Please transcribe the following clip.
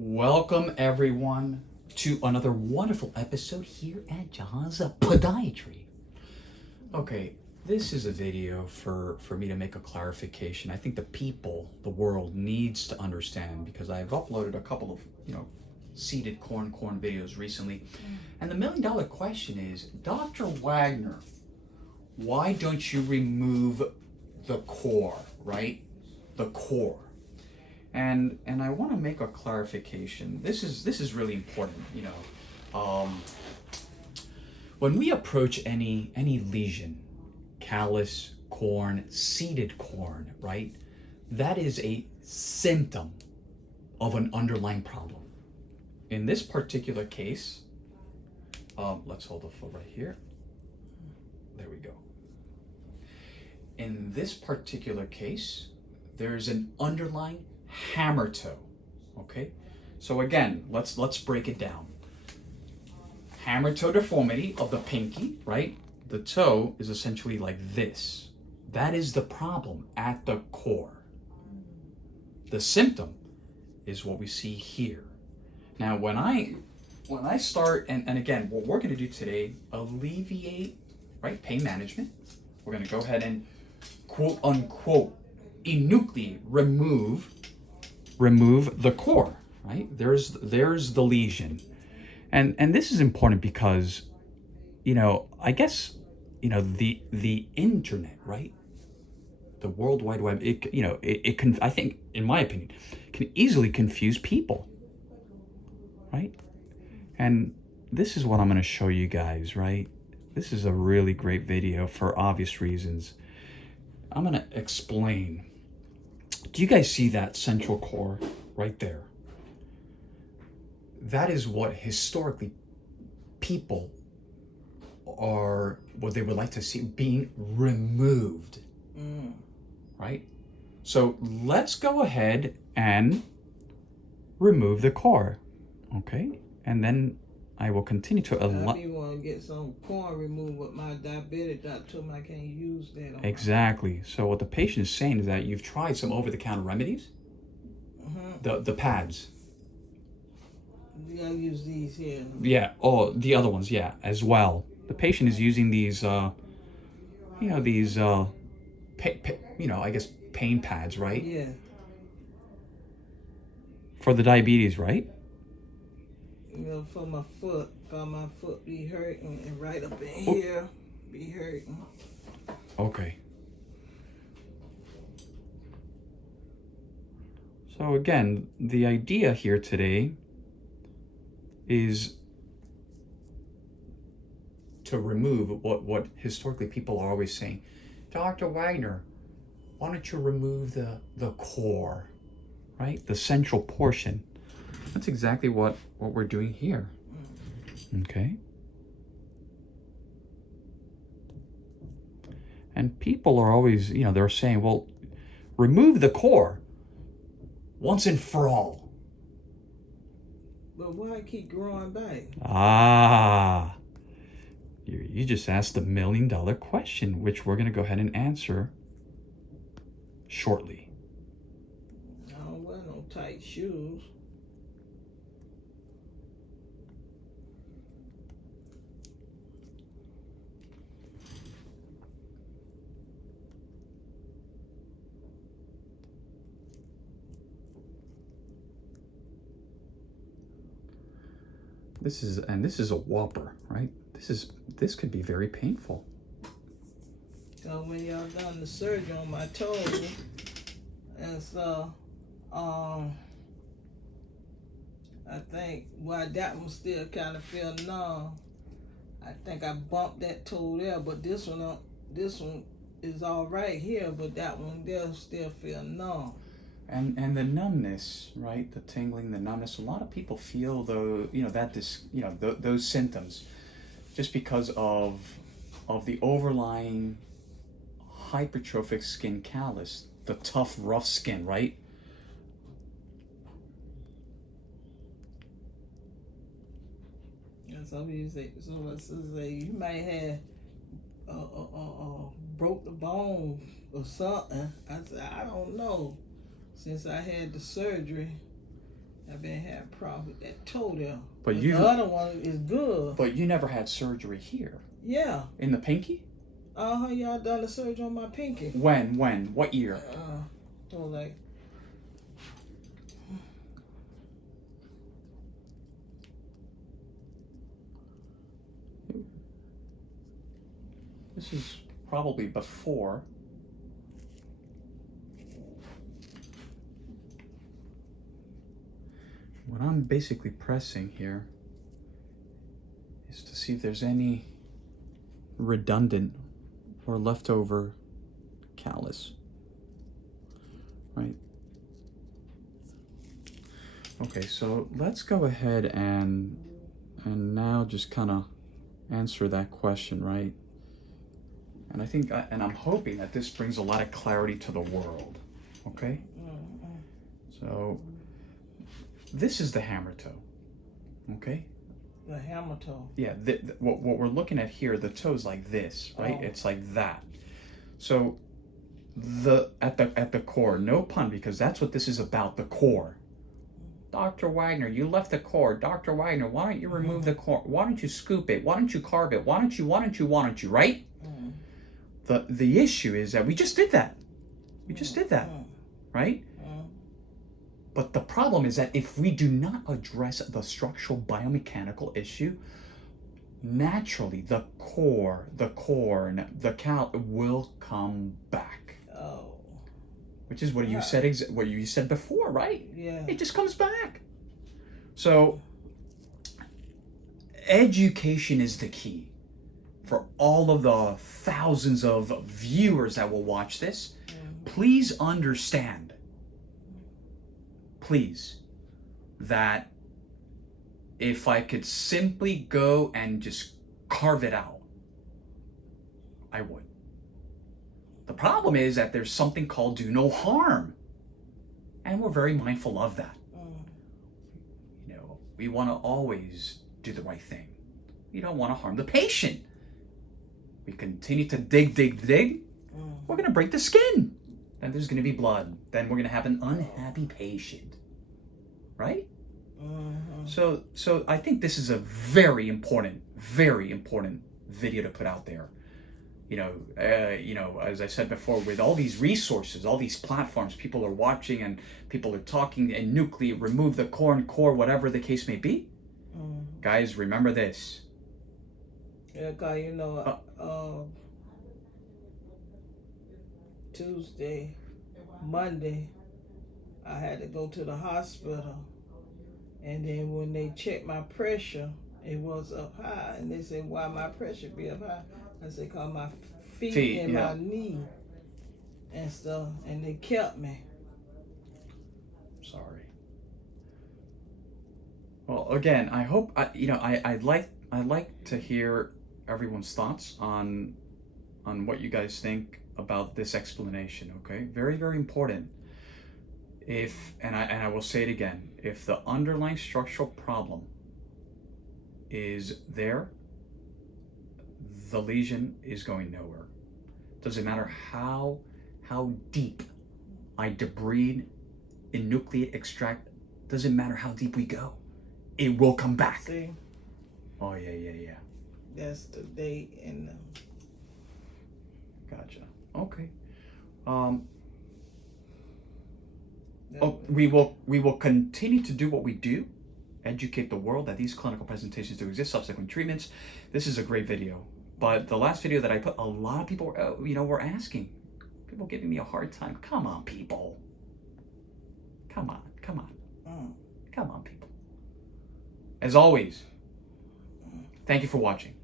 Welcome everyone to another wonderful episode here at Doctors of Podiatry. Okay, this is a video for me to make a clarification. I think the world needs to understand, because I've uploaded a couple of, seated corn videos recently. And the $1,000,000 question is, Dr. Wagner, why don't you remove the core, right? The core. And I want to make a clarification. This is really important. When we approach any lesion, callus, corn, seated corn, right? That is a symptom of an underlying problem. In this particular case, let's hold the foot right here. There we go. In this particular case, there's an underlying hammer toe. Okay, so again, let's break it down. Hammer toe deformity of the pinky, right? The toe is essentially like this. That is the problem at the core. The symptom is what we see here. Now, when I start, and again, what we're going to do today, alleviate, right, pain management. We're going to go ahead and quote unquote enucleate, remove the core, right? There's the lesion. And this is important because, I guess, the internet, right? The World Wide Web, it can, I think, in my opinion, can easily confuse people, right? And this is what I'm going to show you guys, right? This is a really great video for obvious reasons. I'm going to explain. Do you guys see that central core right there? That is what historically people are, what they would like to see being removed, right? So let's go ahead and remove the core, okay? And then I will continue to I want to get some corn removed, but my diabetic doctor told me I can't use that. Exactly. So what the patient is saying is that you've tried some over-the-counter remedies, the pads. Yeah, I use these here. Yeah. Oh, the other ones. Yeah, as well. The patient is using these, I guess pain pads, right? Yeah. For the diabetes, right? For my foot, cause my foot be hurting, and right up in here be hurting. Okay. So again, the idea here today is to remove what historically people are always saying, Dr. Wagner, why don't you remove the core, right? The central portion. That's exactly what we're doing here. Okay. And people are always, they're saying, well, remove the core once and for all. But why I keep growing back? You just asked the $1,000,000 question, which we're going to go ahead and answer shortly. I don't wear no tight shoes. This is a whopper, right? This could be very painful. So when y'all done the surgery on my toes, and so I think that one still kind of feel numb. I think I bumped that toe there, but this one is all right here, but that one there still feel numb. And the numbness, right? The tingling, the numbness. A lot of people feel those symptoms, just because of the overlying hypertrophic skin callus, the tough, rough skin, right? And so you say, you might have broke the bone or something. I said, I don't know. Since I had the surgery, I've been having problems with that toe there. But the other one is good. But you never had surgery here. Yeah. In the pinky? Y'all done the surgery on my pinky. When? What year? So like. This is probably before. What I'm basically pressing here is to see if there's any redundant or leftover callus. Right? Okay, so let's go ahead and now just kind of answer that question, right? And I think, and I'm hoping that this brings a lot of clarity to the world, okay? So, this is the hammer toe, okay? The hammer toe. Yeah, what we're looking at here, the toe's like this, right? Oh. It's like that. So, at the core, no pun, because that's what this is about, the core. Dr. Wagner, you left the core. Dr. Wagner, why don't you remove the core? Why don't you scoop it? Why don't you carve it? Why don't you, right? The issue is that we just did that. We just did that, right? But the problem is that if we do not address the structural biomechanical issue, naturally the core, the cal will come back. Oh. Which is what you said. What you said before, right? Yeah. It just comes back. So, education is the key for all of the thousands of viewers that will watch this. Please understand, please, that if I could simply go and just carve it out, I would. The problem is that there's something called do no harm. And we're very mindful of that. You know, we want to always do the right thing. We don't want to harm the patient. We continue to dig. We're going to break the skin. Then there's going to be blood. Then we're going to have an unhappy patient. Right? So I think this is a very important video to put out there. You know, as I said before, with all these resources, all these platforms, people are watching and people are talking and nuclear, remove the core, whatever the case may be. Guys, remember this. Yeah, cause you know, Tuesday, Monday, I had to go to the hospital, and then when they checked my pressure, it was up high, and they said, "Why my pressure be up high?" I said, "Cause my feet and my knee and stuff," and they kept me. Sorry. Well, again, I hope I'd like to hear everyone's thoughts on what you guys think about this explanation. Okay, very, very important. And I will say it again, if the underlying structural problem is there, the lesion is going nowhere. Doesn't matter how deep I debride, enucleate, extract, doesn't matter how deep we go, it will come back. See? Oh yeah. That's the date and Gotcha. Okay. We will continue to do what we do, educate the world that these clinical presentations do exist, subsequent treatments. This is a great video, but the last video that I put, a lot of people were asking, people giving me a hard time. Come on, people. Come on, people. As always, thank you for watching.